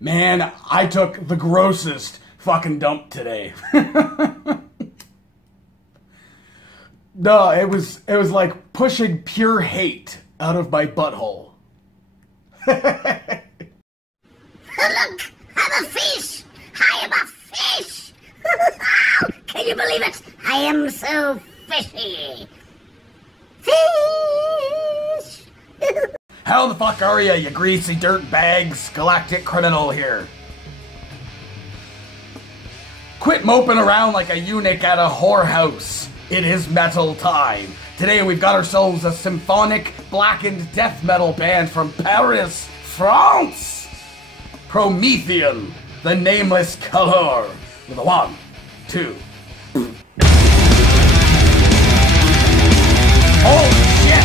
Man, I took the grossest fucking dump today. No, it was like pushing pure hate out of my butthole. Look, I'm a fish. I am a fish. Can you believe it? I am so fishy. Fish. How the fuck are ya, you greasy dirt bags? Galactic criminal here. Quit moping around like a eunuch at a whorehouse. It is metal time. Today we've got ourselves a symphonic blackened death metal band from Paris, France. PROMETHEAN, the Nameless color. With a 1, 2. Holy shit!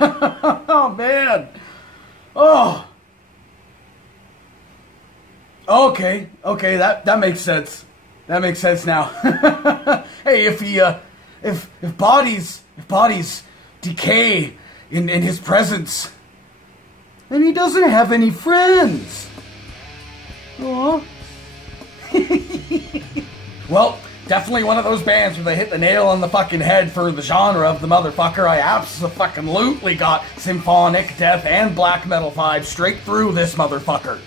Oh, man. Oh. Okay, that makes sense. That makes sense now. Hey, if bodies decay in his presence, then he doesn't have any friends. Aww. Well, definitely one of those bands where they hit the nail on the fucking head for the genre of the motherfucker. I absolutely got symphonic, death, and black metal vibes straight through this motherfucker.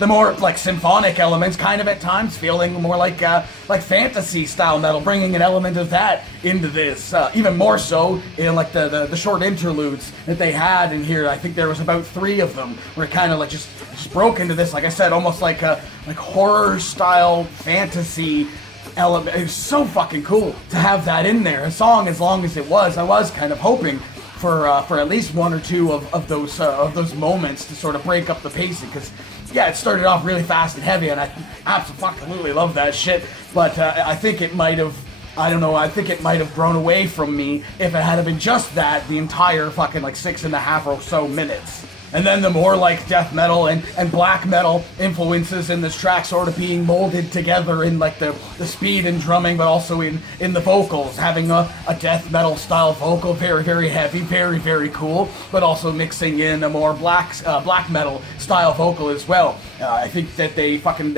The more, like, symphonic elements kind of at times feeling more like fantasy-style metal, bringing an element of that into this. Even more so in, like, the short interludes that they had in here. I think there was about 3 of them where it kind of, like, just broke into this, like I said, almost like a horror-style fantasy element. It was so fucking cool to have that in there. A song as long as it was, I was kind of hoping for at least 1 or 2 of those moments to sort of break up the pacing, because yeah, it started off really fast and heavy, and I absolutely love that shit. But I think it might have, I don't know, I think it might have grown away from me if it had been just that the entire fucking like 6.5 or so minutes. And then the more like death metal and black metal influences in this track sort of being molded together in like the speed and drumming, but also in the vocals, having a death metal style vocal, very heavy, very cool, but also mixing in a more black metal style vocal as well. I think that they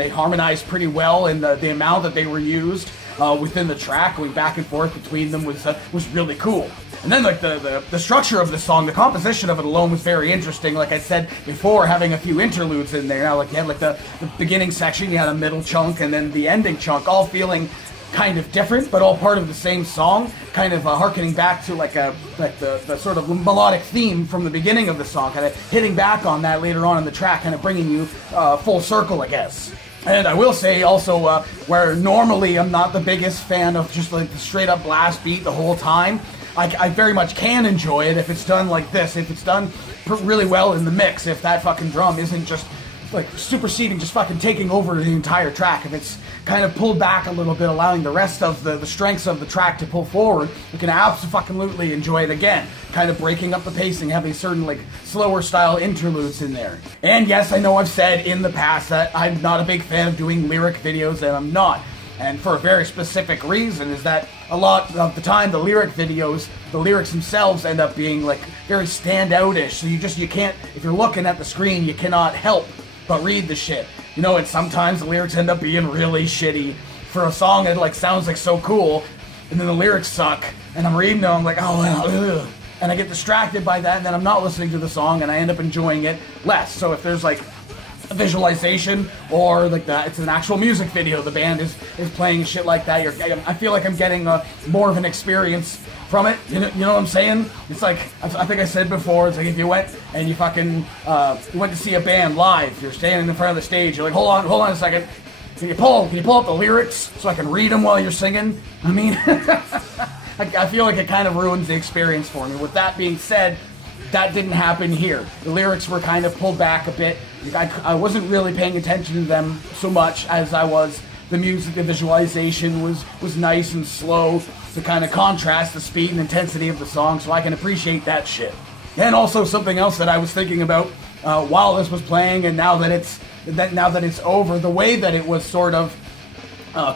harmonized pretty well, and the amount that they were used within the track, going back and forth between them was really cool. And then, like, the structure of the song, the composition of it alone was very interesting. Like I said before, having a few interludes in there. Now, like, you had, like, the beginning section, you had a middle chunk, and then the ending chunk, all feeling kind of different, but all part of the same song, kind of harkening back to, like, the sort of melodic theme from the beginning of the song, kind of hitting back on that later on in the track, kind of bringing you full circle, I guess. And I will say also, where normally I'm not the biggest fan of just, like, the straight-up blast beat the whole time, I very much can enjoy it if it's done like this, if it's done really well in the mix, if that fucking drum isn't just, like, superseding, just fucking taking over the entire track, if it's kind of pulled back a little bit, allowing the rest of the strengths of the track to pull forward, you can absolutely enjoy it again, kind of breaking up the pacing, having certain, like, slower style interludes in there. And yes, I know I've said in the past that I'm not a big fan of doing lyric videos, and I'm not. And for a very specific reason, is that a lot of the time the lyric videos, the lyrics themselves end up being like very standout-ish. So you can't, if you're looking at the screen, you cannot help but read the shit. You know, and sometimes the lyrics end up being really shitty for a song that like sounds like so cool, and then the lyrics suck, and I'm reading them, I'm like, oh, ugh. And I get distracted by that, and then I'm not listening to the song, and I end up enjoying it less. So if there's like a visualization, or like that, it's an actual music video, the band is playing shit like that, I feel like I'm getting more of an experience from it. You know what I'm saying? It's like, I think I said before, it's like if you went and you fucking you went to see a band live, you're standing in front of the stage, you're like, hold on a second, can you pull up the lyrics so I can read them while you're singing? I mean, I feel like it kind of ruins the experience for me. With that being said, that didn't happen here. The lyrics were kind of pulled back a bit. I wasn't really paying attention to them so much as I was the music. The visualization was nice and slow to kind of contrast the speed and intensity of the song, so I can appreciate that shit. And also something else that I was thinking about while this was playing, and now that it's over, the way that it was sort of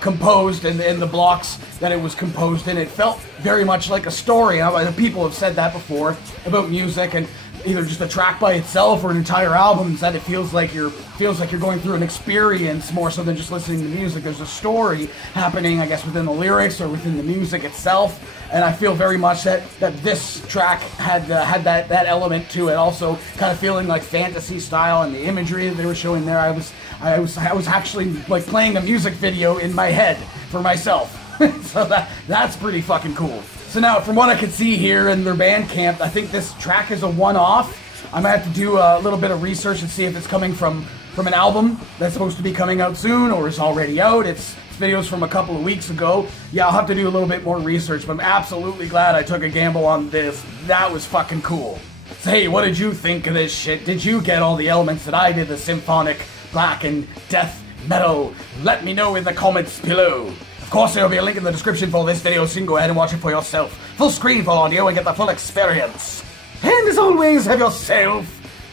composed, and in the blocks that it was composed in, it felt very much like a story. People have said that before about music, and either just a track by itself or an entire album, is that it feels like you're going through an experience more so than just listening to music. There's a story happening, I guess, within the lyrics or within the music itself, and I feel very much that this track had that element to it. Also, kind of feeling like fantasy style, and the imagery that they were showing there, I was actually like playing a music video in my head for myself. So that's pretty fucking cool. So now, from what I can see here in their Bandcamp, I think this track is a one-off. I might have to do a little bit of research and see if it's coming from an album that's supposed to be coming out soon, or is already out. It's videos from a couple of weeks ago. Yeah, I'll have to do a little bit more research, but I'm absolutely glad I took a gamble on this. That was fucking cool. So hey, what did you think of this shit? Did you get all the elements that I did, the symphonic, black, and death metal? Let me know in the comments below. Of course, there will be a link in the description for this video, so you can go ahead and watch it for yourself. Full screen for audio and get the full experience. And as always, have yourself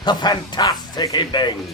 a fantastic evening.